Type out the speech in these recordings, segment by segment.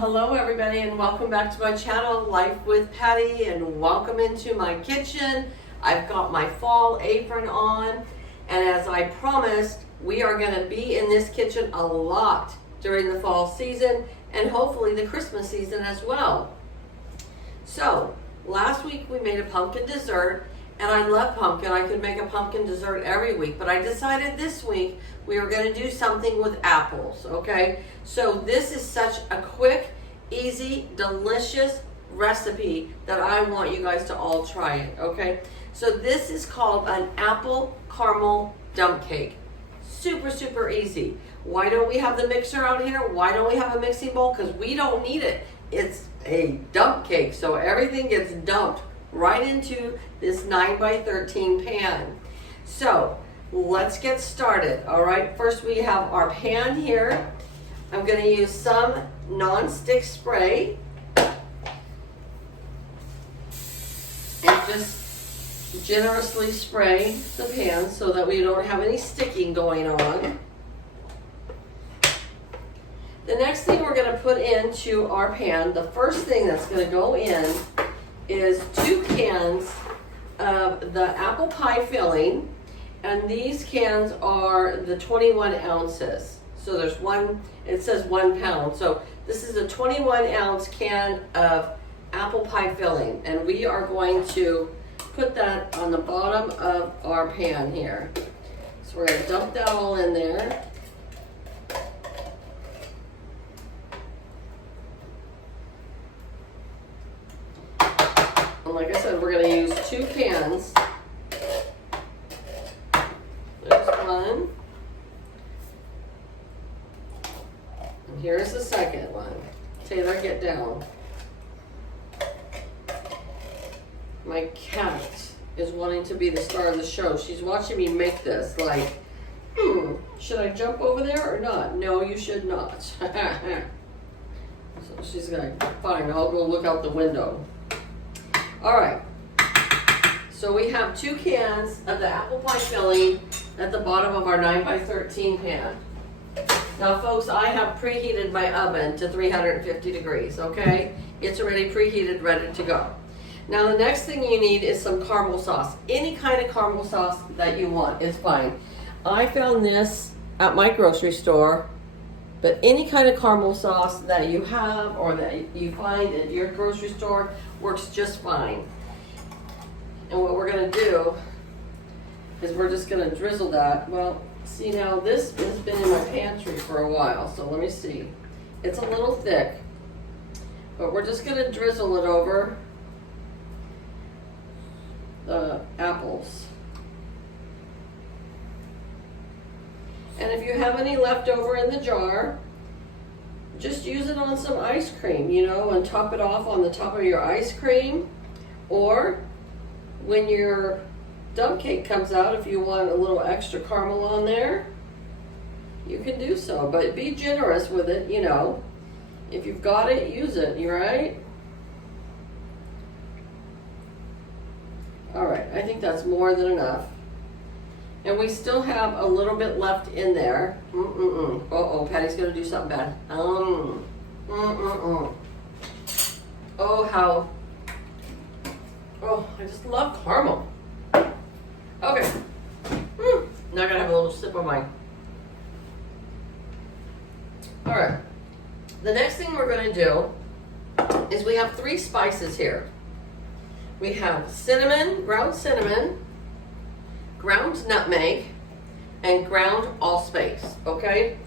Hello everybody and welcome back to my channel, Life with Patty, and welcome into my kitchen. I've got my fall apron on, and as I promised, we are going to be in this kitchen a lot during the fall season and hopefully the Christmas season as well. So, last week we made a pumpkin dessert, and I love pumpkin. I could make a pumpkin dessert every week, but I decided this week we were going to do something with apples, okay? So this is such a quick, easy, delicious recipe that I want you guys to all try it, okay? So this is called an apple caramel dump cake. Super, super easy. Why don't we have the mixer out here? Why don't we have a mixing bowl? Because we don't need it. It's a dump cake, so everything gets dumped right into this 9x13 pan. So let's get started. All right, first we have our pan here. I'm going to use some non-stick spray and just generously spray the pan so that we don't have any sticking going on. The next thing we're going to put into our pan, the first thing that's going to go in is 2 cans of the apple pie filling, and these cans are the 21 ounces. So there's one, it says 1 pound. So this is a 21 ounce can of apple pie filling, and we are going to put that on the bottom of our pan here. So we're going to dump that all in there. And like I said, we're going to use 2 cans. There's one. And here's the second one. Taylor, get down. My cat is wanting to be the star of the show. She's watching me make this like, should I jump over there or not? No, you should not. So she's going, fine, I'll go look out the window. All right, so we have 2 cans of the apple pie filling at the bottom of our 9x13 pan. Now folks, I have preheated my oven to 350 degrees, okay? It's already preheated, ready to go. Now the next thing you need is some caramel sauce. Any kind of caramel sauce that you want is fine. I found this at my grocery store, but any kind of caramel sauce that you have or that you find at your grocery store works just fine. And what we're going to do is we're just going to drizzle that. Well, see, now this has been in my pantry for a while, so let me see. It's a little thick, but we're just going to drizzle it over the apples. And if you have any left over in the jar, just use it on some ice cream, you know, and top it off on the top of your ice cream. Or when your dump cake comes out, if you want a little extra caramel on there, you can do so. But be generous with it, you know. If you've got it, use it, you right? All right, I think that's more than enough. And we still have a little bit left in there. Uh-oh, Patty's gonna do something bad. Oh, how. Oh, I just love caramel. Okay. Now I gotta have a little sip of mine. All right. The next thing we're gonna do is we have 3 spices here. We have cinnamon, ground nutmeg, and ground allspice, okay?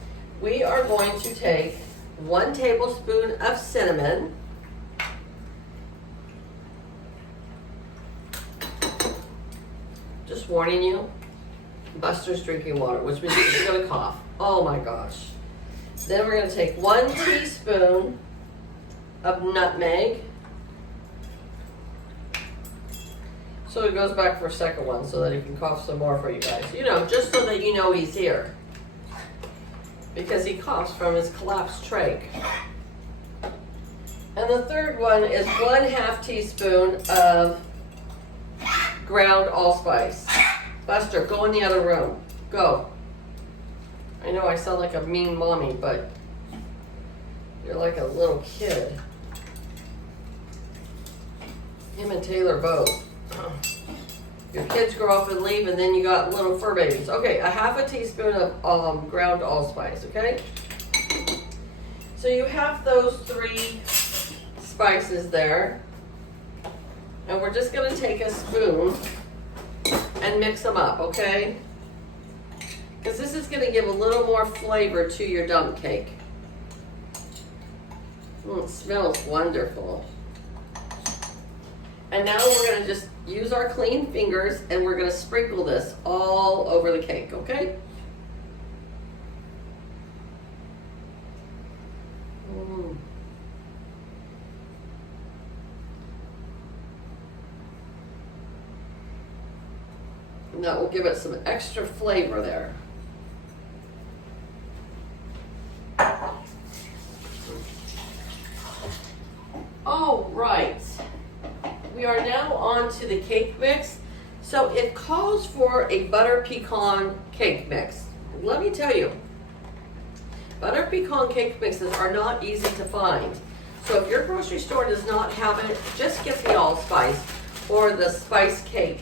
We are going to take 1 tablespoon of cinnamon, just warning you, Buster's drinking water, which means he's gonna cough. Oh my gosh. Then we're gonna take 1 teaspoon of nutmeg. So he goes back for a second one so that he can cough some more for you guys. You know, just so that you know he's here. Because he coughs from his collapsed trach. And the third one is 1/2 teaspoon of ground allspice. Buster, go in the other room. Go. I know I sound like a mean mommy, but You're like a little kid. Him and Taylor both. Your kids grow up and leave, and then you got little fur babies. Okay, a half a teaspoon of ground allspice, okay? So you have those 3 spices there. And we're just gonna take a spoon and mix them up, okay? Because this is gonna give a little more flavor to your dump cake. It smells wonderful. And now we're gonna just use our clean fingers and we're gonna sprinkle this all over the cake, okay? And that will give it some extra flavor there. All right. We are now on to the cake mix. So it calls for a butter pecan cake mix. Let me tell you, butter pecan cake mixes are not easy to find. So if your grocery store does not have it, just get the allspice or the spice cake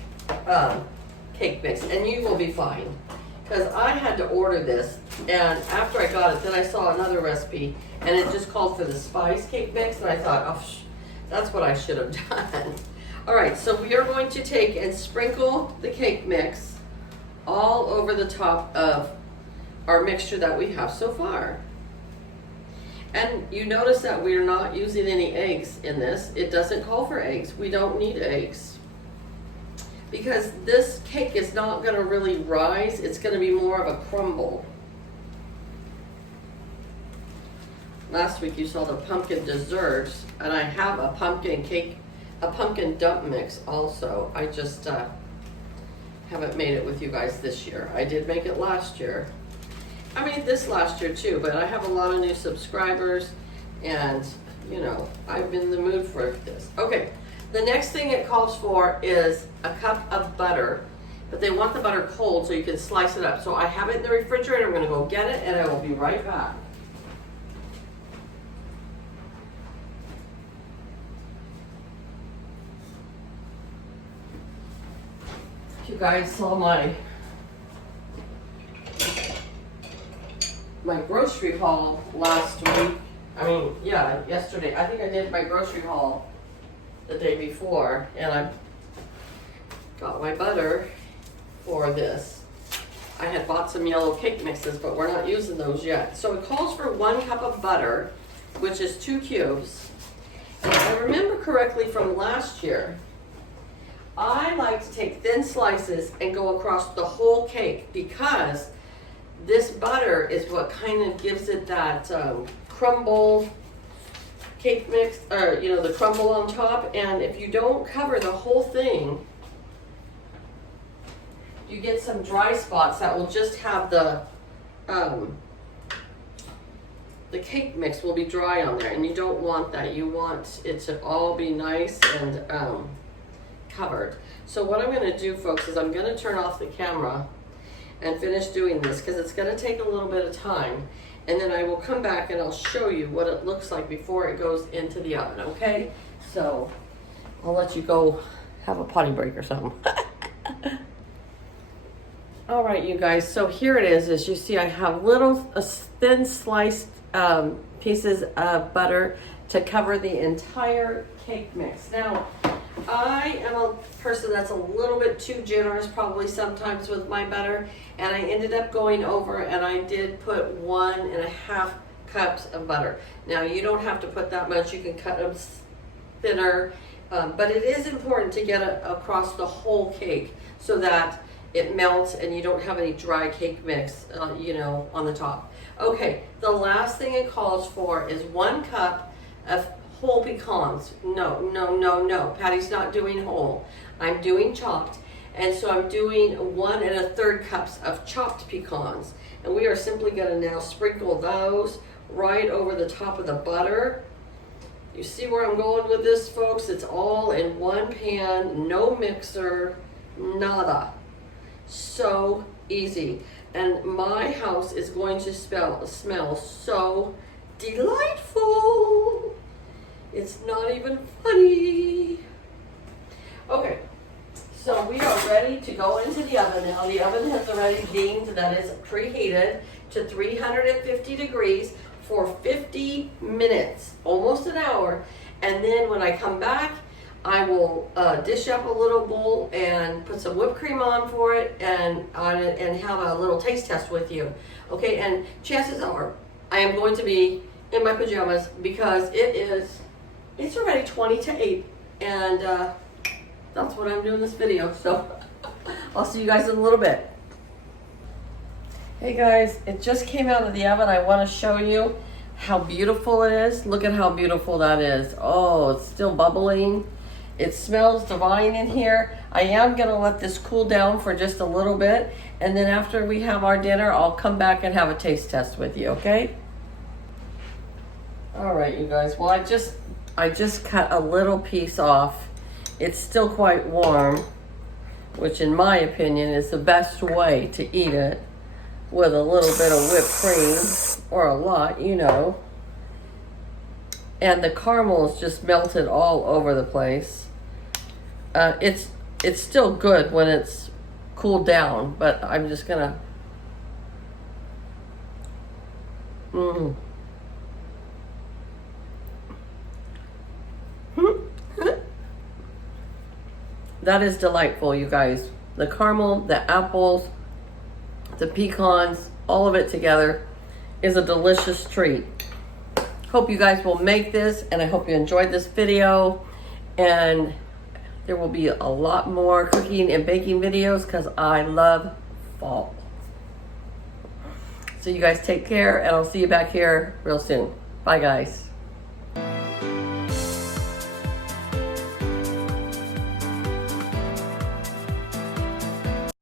cake mix and you will be fine. Because I had to order this, and after I got it, then I saw another recipe and it just called for the spice cake mix, and I thought, oh, that's what I should have done. All right, so we are going to take and sprinkle the cake mix all over the top of our mixture that we have so far. And you notice that we're not using any eggs in this. It doesn't call for eggs. We don't need eggs. Because this cake is not gonna really rise. It's gonna be more of a crumble. Last week you saw the pumpkin desserts, and I have a pumpkin cake, a pumpkin dump mix also. I just haven't made it with you guys this year. I did make it last year. I made this last year too, but I have a lot of new subscribers, and you know, I'm in the mood for this. Okay, the next thing it calls for is a cup of butter, but they want the butter cold so you can slice it up. So I have it in the refrigerator. I'm gonna go get it and I will be right back. You guys saw my grocery haul last week. I mean, yeah, yesterday. I think I did my grocery haul the day before, and I got my butter for this. I had bought some yellow cake mixes, but we're not using those yet. So it calls for 1 cup of butter, which is 2 cubes. And if I remember correctly from last year, I like to take thin slices and go across the whole cake, because this butter is what kind of gives it that crumble cake mix, or you know, the crumble on top. And if you don't cover the whole thing, you get some dry spots that will just have the cake mix will be dry on there, and you don't want that. You want it to all be nice and covered. So what I'm going to do, folks, is I'm going to turn off the camera and finish doing this, because it's going to take a little bit of time, and then I will come back and I'll show you what it looks like before it goes into the oven. Okay, so I'll let you go have a potty break or something. All right, you guys, so here it is. As you see, I have little thin sliced pieces of butter to cover the entire cake mix. Now, I am a person that's a little bit too generous probably sometimes with my butter, and I ended up going over and I did put 1.5 cups of butter. Now, you don't have to put that much. You can cut them thinner, but it is important to get it across the whole cake so that it melts and you don't have any dry cake mix, you know, on the top. Okay, the last thing it calls for is 1 cup of whole pecans. No. Patty's not doing whole. I'm doing chopped. And so I'm doing 1 1/3 cups of chopped pecans. And we are simply gonna now sprinkle those right over the top of the butter. You see where I'm going with this, folks? It's all in one pan, no mixer, nada. So easy. And my house is going to smell so delightful. It's not even funny. Okay, so we are ready to go into the oven now. The oven has already deemed that it's preheated to 350 degrees for 50 minutes, almost an hour. And then when I come back, I will dish up a little bowl and put some whipped cream on for it and have a little taste test with you. Okay, and chances are I am going to be in my pajamas because it's already 20 to 8 and that's what I'm doing this video. So I'll see you guys in a little bit. Hey guys, it just came out of the oven. I want to show you how beautiful it is. Look at how beautiful that is. Oh, it's still bubbling. It smells divine in here. I am gonna let this cool down for just a little bit, and then after we have our dinner, I'll come back and have a taste test with you, okay? All right, you guys, well, I just cut a little piece off. It's still quite warm, which in my opinion is the best way to eat it, with a little bit of whipped cream, or a lot, you know. And the caramel is just melted all over the place. It's still good when it's cooled down, but I'm just gonna. That is delightful, you guys. The caramel, the apples, the pecans, all of it together is a delicious treat. Hope you guys will make this, and I hope you enjoyed this video. And there will be a lot more cooking and baking videos because I love fall. So you guys take care, and I'll see you back here real soon. Bye, guys.